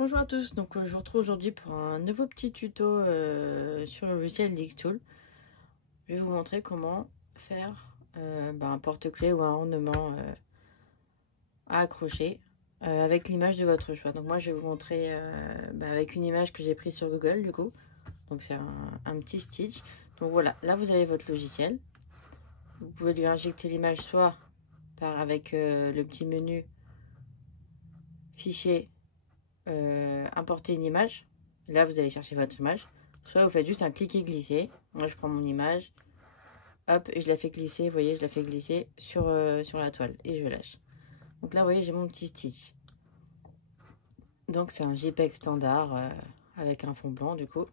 Bonjour à tous, donc je vous retrouve aujourd'hui pour un nouveau petit tuto sur le logiciel Dixtool. Je vais vous montrer comment faire un porte-clés ou un ornement à accrocher avec l'image de votre choix. Donc moi je vais vous montrer avec une image que j'ai prise sur Google du coup. Donc c'est un petit Stitch. Donc voilà, là vous avez votre logiciel. Vous pouvez lui injecter l'image soit avec le petit menu fichier importer une image. Là, vous allez chercher votre image. Soit vous faites juste un cliquer-glisser. Moi, je prends mon image. Hop, et je la fais glisser. Vous voyez, je la fais glisser sur la toile. Et je lâche. Donc là, vous voyez, j'ai mon petit Stitch. Donc, c'est un JPEG standard avec un fond blanc, du coup.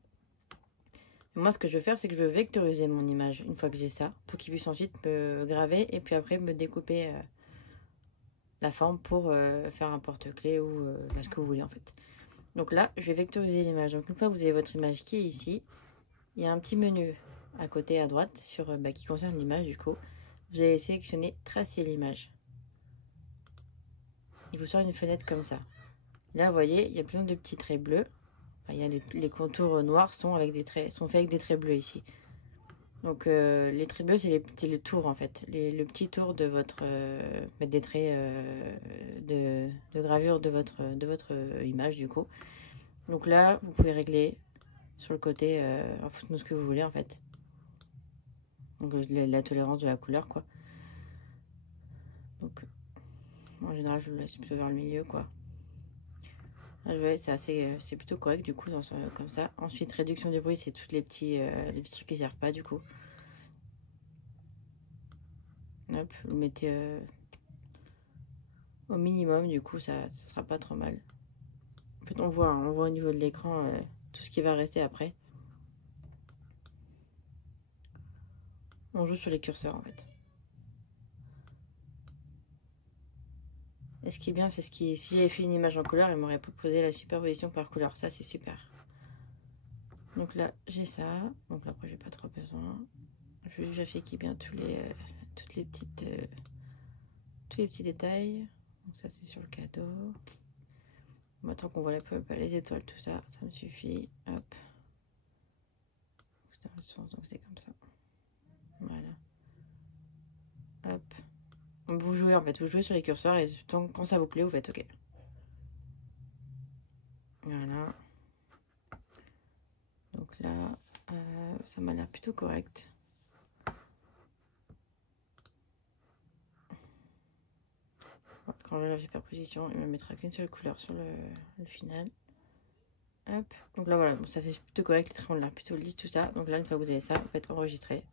Et moi, ce que je veux faire, c'est que je veux vectoriser mon image une fois que j'ai ça. Pour qu'il puisse ensuite me graver et puis après me découper la forme pour faire un porte-clés ou ce que vous voulez, en fait. Donc là, je vais vectoriser l'image. Donc une fois que vous avez votre image qui est ici, il y a un petit menu à côté à droite sur, qui concerne l'image du coup. Vous allez sélectionner tracer l'image. Il vous sort une fenêtre comme ça. Là, vous voyez, il y a plein de petits traits bleus. Enfin, il y a les contours noirs sont faits avec des traits bleus ici. Donc les traits bleus, c'est le tour en fait. Le petit tour de votre des traits de gravure de votre image du coup. Donc là, vous pouvez régler sur le côté en fonction de ce que vous voulez en fait. Donc la tolérance de la couleur quoi. Donc en général je le laisse plutôt vers le milieu quoi. Là je vois c'est plutôt correct du coup comme ça. Ensuite réduction du bruit, c'est tous les petits trucs qui servent pas du coup. Hop, vous mettez au minimum du coup ça sera pas trop mal. En fait on voit au niveau de l'écran tout ce qui va rester après. On joue sur les curseurs en fait. Et ce qui est bien, c'est si j'avais fait une image en couleur, il m'aurait proposé la superposition par couleur. Ça, c'est super. Donc là, j'ai ça. Donc là, après, j'ai pas trop besoin. Je vais vérifier qu'il y ait bien tous les petits détails. Donc ça, c'est sur le cadeau. Maintenant qu'on voit les étoiles, tout ça, ça me suffit. Hop. C'est dans l'autre sens, donc c'est comme ça. Voilà. Hop. Vous jouez en fait, vous jouez sur les curseurs et quand ça vous plaît, vous faites OK. Voilà. Donc là, ça m'a l'air plutôt correct. Quand j'ai la superposition, il me mettra qu'une seule couleur sur le final. Hop. Donc là, voilà, bon, ça fait plutôt correct. Les traits ont l'air plutôt lisses, tout ça. Donc là, une fois que vous avez ça, vous faites enregistrer.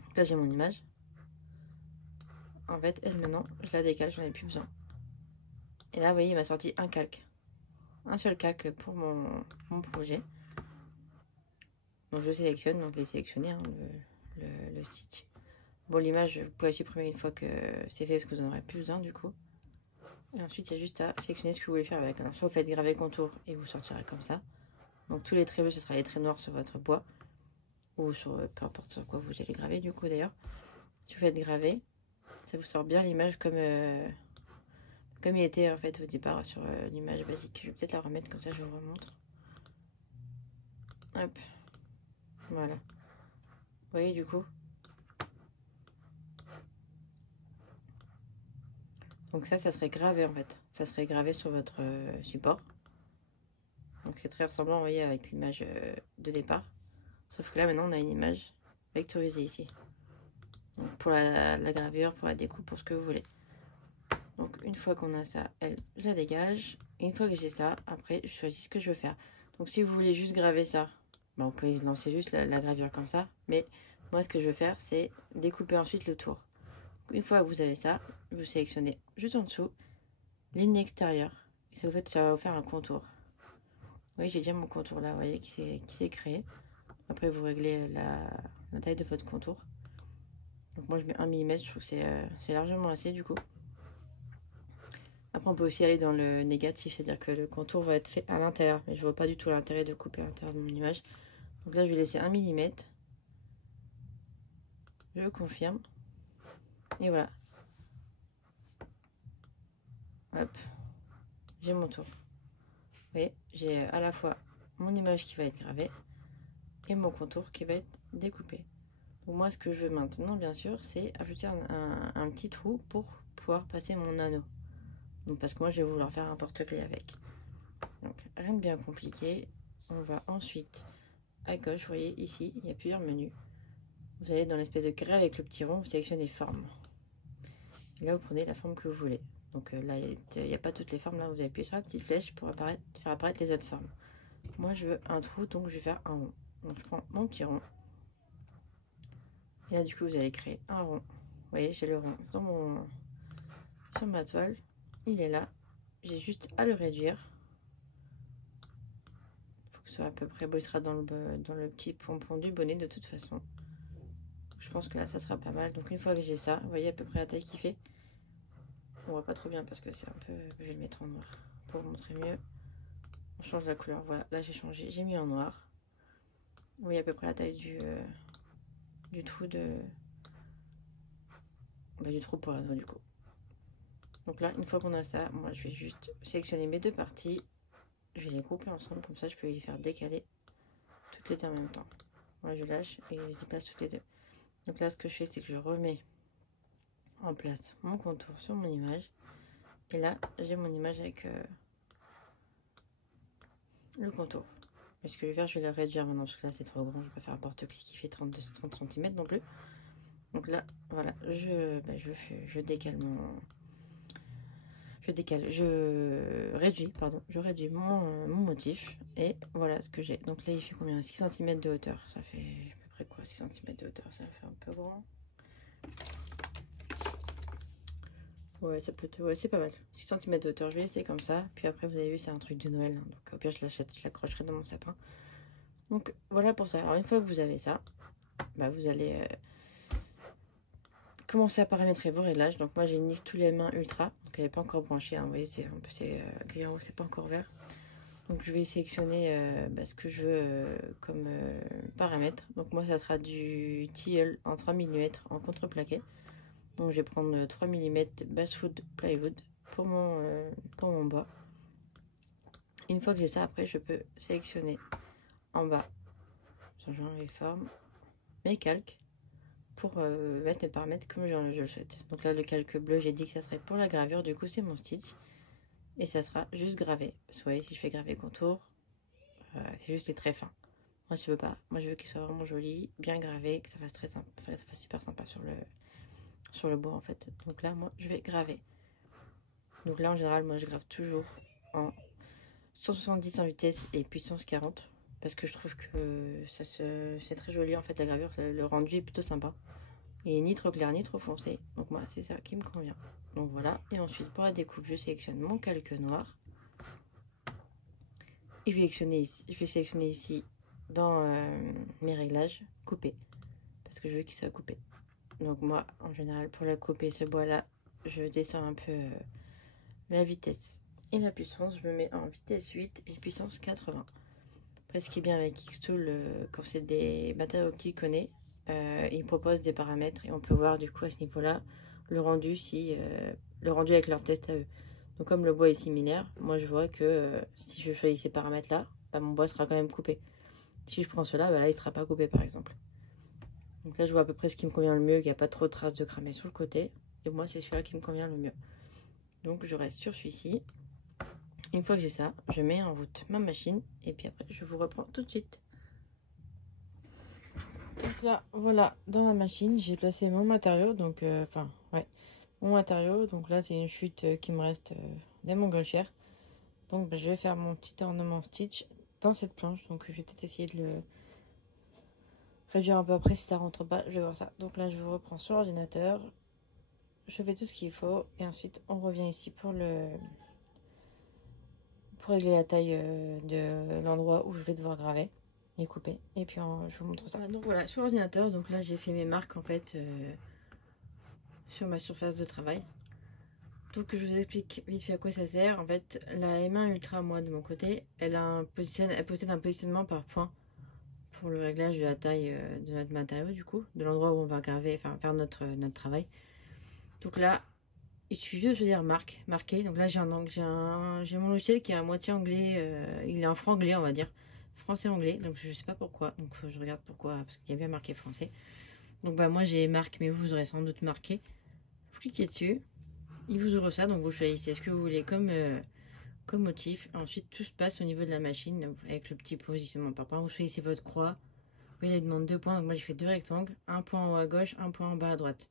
Donc là, j'ai mon image. En fait, elle, maintenant, je la décale, j'en ai plus besoin. Et là, vous voyez, il m'a sorti un calque. Un seul calque pour mon projet. Donc je sélectionne, donc les sélectionner, hein, le Stitch. Bon, l'image, vous pouvez la supprimer une fois que c'est fait, parce que vous n'en aurez plus besoin du coup. Et ensuite, il y a juste à sélectionner ce que vous voulez faire avec. Alors, soit vous faites graver contour et vous sortirez comme ça. Donc tous les traits bleus, ce sera les traits noirs sur votre bois. Ou sur peu importe sur quoi vous allez graver du coup d'ailleurs. Si vous faites graver, ça vous sort bien l'image comme il était en fait au départ sur l'image basique. Je vais peut-être la remettre comme ça, je vous remontre. Hop. Voilà. Vous voyez du coup. Donc ça serait gravé en fait. Ça serait gravé sur votre support. Donc c'est très ressemblant, vous voyez, avec l'image de départ. Sauf que là maintenant on a une image vectorisée ici. Donc pour la gravure, pour la découpe, pour ce que vous voulez. Donc une fois qu'on a ça, je la dégage. Et une fois que j'ai ça, après je choisis ce que je veux faire. Donc si vous voulez juste graver ça, ben, vous pouvez lancer juste la gravure comme ça. Mais moi ce que je veux faire, c'est découper ensuite le tour. Donc, une fois que vous avez ça, vous sélectionnez juste en dessous, ligne extérieure. Et ça, ça va vous faire un contour. Oui, j'ai déjà mon contour là, vous voyez, qui s'est créé. Après vous réglez la taille de votre contour. Donc moi je mets 1 mm, je trouve que c'est largement assez du coup. Après on peut aussi aller dans le négatif, c'est-à-dire que le contour va être fait à l'intérieur. Mais je vois pas du tout l'intérêt de couper à l'intérieur de mon image. Donc là je vais laisser 1 mm. Je confirme. Et voilà. Hop. j'ai mon tour. Vous voyez, j'ai à la fois mon image qui va être gravée et mon contour qui va être découpé. Donc moi, ce que je veux maintenant, bien sûr, c'est ajouter un petit trou pour pouvoir passer mon anneau. Donc, parce que moi, je vais vouloir faire un porte-clés avec. Donc, rien de bien compliqué. On va ensuite, à gauche, vous voyez, ici, il y a plusieurs menus. Vous allez dans l'espèce de carré avec le petit rond, vous sélectionnez forme. Et là, vous prenez la forme que vous voulez. Donc là, il n'y a pas toutes les formes. Là, vous allez appuyer sur la petite flèche pour faire apparaître les autres formes. Moi, je veux un trou, donc je vais faire un rond. Donc, je prends mon petit rond. Et là, du coup, vous allez créer un rond. Vous voyez, j'ai le rond sur ma toile. Il est là. J'ai juste à le réduire. Il faut que ce soit à peu près beau. Il sera dans le petit pompon du bonnet de toute façon. Je pense que là, ça sera pas mal. Donc, une fois que j'ai ça, vous voyez à peu près la taille qu'il fait. On voit pas trop bien parce que c'est un peu... Je vais le mettre en noir pour vous montrer mieux. On change la couleur. Voilà, là, j'ai changé. J'ai mis en noir. Vous voyez à peu près la taille du trou du trou pour l'anneau du coup. Donc là, une fois qu'on a ça, moi je vais juste sélectionner mes deux parties. Je vais les grouper ensemble, comme ça je peux les faire décaler toutes les deux en même temps. Moi je lâche et je les déplace toutes les deux. Donc là, ce que je fais, c'est que je remets en place mon contour sur mon image. Et là, j'ai mon image avec le contour. Mais ce que je vais faire, je vais le réduire maintenant, parce que là c'est trop grand. Je vais pas faire un porte-clés qui fait 30 cm non plus. Donc là, voilà, je décale je réduis mon motif. Et voilà ce que j'ai. Donc là, il fait combien? 6 cm de hauteur. Ça fait à peu près quoi? 6 cm de hauteur, ça fait un peu grand. Ouais, ça peut être... Ouais, c'est pas mal. 6 cm de hauteur, je vais laisser comme ça. Puis après, vous avez vu, c'est un truc de Noël. Hein. Donc au pire, je l'achète, je l'accrocherai dans mon sapin. Donc voilà pour ça. Alors une fois que vous avez ça, bah, vous allez... commencer à paramétrer vos réglages. Donc moi j'ai une Nix tous les mains ultra, donc elle n'est pas encore branchée, hein. Vous voyez c'est gris en haut, c'est pas encore vert. Donc je vais sélectionner ce que je veux comme paramètre. Donc moi ça sera du tilleul en 3 mm en contreplaqué. Donc je vais prendre 3 mm basswood plywood pour mon bois. Une fois que j'ai ça, après je peux sélectionner en bas, changeant les formes, mes calques, pour mettre mes paramètres comme je le souhaite. Donc là, le calque bleu, j'ai dit que ça serait pour la gravure. Du coup, c'est mon stitch. Et ça sera juste gravé. Parce que vous voyez, si je fais graver contour, c'est juste les traits fins. Moi, je veux pas. Moi, je veux qu'il soit vraiment joli, bien gravé, que ça fasse très sympa, que ça fasse super sympa sur le bois, en fait. Donc là, moi, je vais graver. Donc là, en général, moi, je grave toujours en 170 en vitesse et puissance 40. Parce que je trouve que c'est très joli, en fait, la gravure. Le rendu est plutôt sympa. Et ni trop clair ni trop foncé. Donc moi c'est ça qui me convient. Donc voilà. Et ensuite pour la découpe, je sélectionne mon calque noir. Et je vais sélectionner ici dans mes réglages couper. Parce que je veux qu'il soit coupé. Donc moi en général pour la couper ce bois là, je descends un peu la vitesse et la puissance. Je me mets en vitesse 8 et puissance 80. Après ce qui est bien avec Xtool, quand c'est des matériaux qu'il connaît, ils proposent des paramètres et on peut voir du coup à ce niveau là le rendu avec leur test à eux. Donc comme le bois est similaire, moi je vois que si je choisis ces paramètres là, bah, mon bois sera quand même coupé. Si je prends cela, bah, là il sera pas coupé par exemple. Donc là je vois à peu près ce qui me convient le mieux, qu'il n'y a pas trop de traces de cramé sur le côté. Et moi c'est celui-là qui me convient le mieux. Donc je reste sur celui-ci. Une fois que j'ai ça, je mets en route ma machine et puis après je vous reprends tout de suite. Donc là, voilà, dans ma machine, j'ai placé mon matériau, donc, mon matériau. Donc là, c'est une chute qui me reste des montgolfières. Donc, je vais faire mon petit ornement stitch dans cette planche. Donc, je vais peut-être essayer de le réduire un peu après si ça rentre pas. Je vais voir ça. Donc là, je vous reprends sur l'ordinateur. Je fais tout ce qu'il faut et ensuite, on revient ici pour régler la taille de l'endroit où je vais devoir graver. Et couper et puis je vous montre ça. Donc voilà, sur l'ordinateur, donc là j'ai fait mes marques en fait sur ma surface de travail. Donc je vous explique vite fait à quoi ça sert. En fait, la M1 Ultra, moi de mon côté, elle possède un positionnement par point pour le réglage de la taille de notre matériau, du coup, de l'endroit où on va graver, enfin faire notre travail. Donc là, il suffit juste de choisir marquer. Donc là, j'ai mon logiciel qui est à moitié anglais. Il est en franglais, on va dire. Français-anglais. Donc je sais pas pourquoi. Donc je regarde pourquoi. Parce qu'il y a bien marqué français. Donc bah moi, j'ai marque, mais vous aurez sans doute marqué. Vous cliquez dessus. Il vous ouvre ça. Donc vous choisissez ce que vous voulez comme motif. Ensuite, tout se passe au niveau de la machine. Avec le petit positionnement par point. Vous choisissez votre croix. Vous voyez, il demande 2 points. Donc moi, j'ai fait 2 rectangles. Un point en haut à gauche, un point en bas à droite.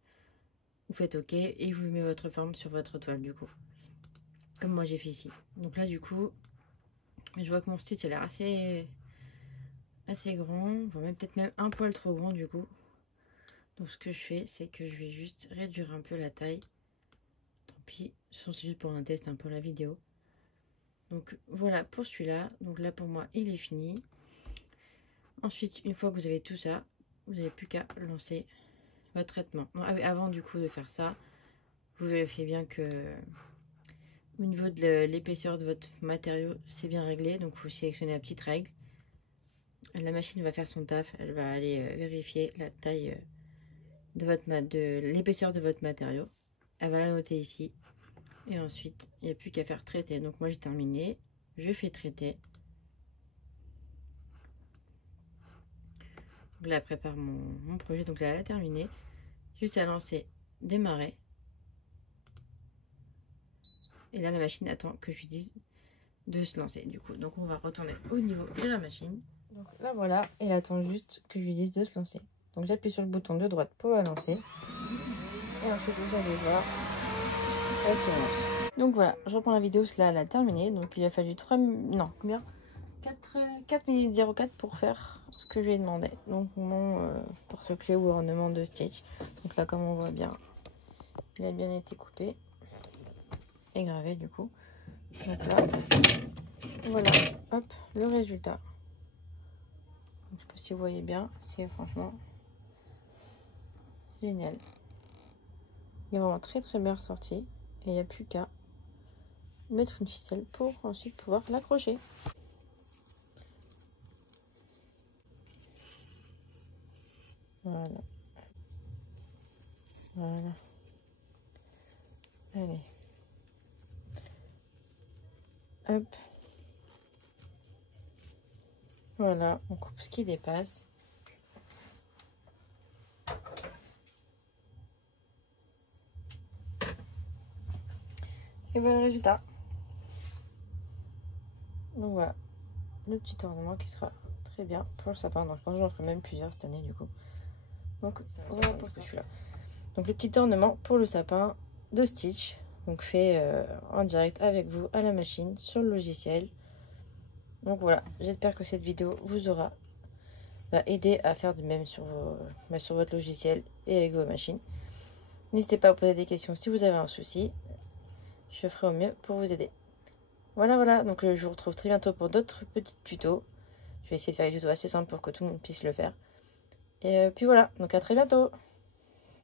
Vous faites OK et vous mettez votre forme sur votre toile du coup. Comme moi j'ai fait ici. Donc là du coup, je vois que mon stitch a l'air assez grand. Enfin, peut-être même un poil trop grand du coup. Donc ce que je fais, c'est que je vais juste réduire un peu la taille. Tant pis, c'est juste pour un test, un peu la vidéo. Donc voilà pour celui-là. Donc là pour moi, il est fini. Ensuite, une fois que vous avez tout ça, vous n'avez plus qu'à lancer votre traitement. Non, avant du coup de faire ça, vous vérifiez bien que au niveau de l'épaisseur de votre matériau, c'est bien réglé. Donc vous sélectionnez la petite règle. La machine va faire son taf. Elle va aller vérifier la taille de l'épaisseur de votre matériau. Elle va la noter ici. Et ensuite, il n'y a plus qu'à faire traiter. Donc moi j'ai terminé. Je fais traiter. Donc là, elle prépare mon projet. Donc là, elle a terminé. Juste à lancer démarrer. Et là, la machine attend que je lui dise de se lancer du coup. Donc on va retourner au niveau de la machine. Donc là voilà, elle attend juste que je lui dise de se lancer. Donc j'appuie sur le bouton de droite pour la lancer. Et ensuite vous allez voir, elle se lance. Donc voilà, je reprends la vidéo, cela elle a terminé. Donc il a fallu 4 minutes 04 pour faire ce que je lui ai demandé. Donc mon porte-clés ou ornement de Stitch. Donc là comme on voit bien, il a bien été coupé et gravé du coup. Donc là, voilà, hop, le résultat. Donc, je sais pas si vous voyez bien, c'est franchement génial. Il est vraiment très bien ressorti. Et il n'y a plus qu'à mettre une ficelle pour ensuite pouvoir l'accrocher. Voilà. Voilà. Allez. Hop. Voilà, on coupe ce qui dépasse. Et voilà le résultat. Donc voilà, le petit ornement qui sera très bien pour le sapin. Donc je pense que j'en ferai même plusieurs cette année du coup. Donc voilà pour celui-là. Donc le petit ornement pour le sapin de Stitch. Donc fait en direct avec vous à la machine sur le logiciel. Donc voilà, j'espère que cette vidéo vous aura aidé à faire de même sur votre logiciel et avec vos machines. N'hésitez pas à poser des questions si vous avez un souci. Je ferai au mieux pour vous aider. Voilà, donc je vous retrouve très bientôt pour d'autres petits tutos. Je vais essayer de faire des tutos assez simples pour que tout le monde puisse le faire. Et puis voilà, donc à très bientôt.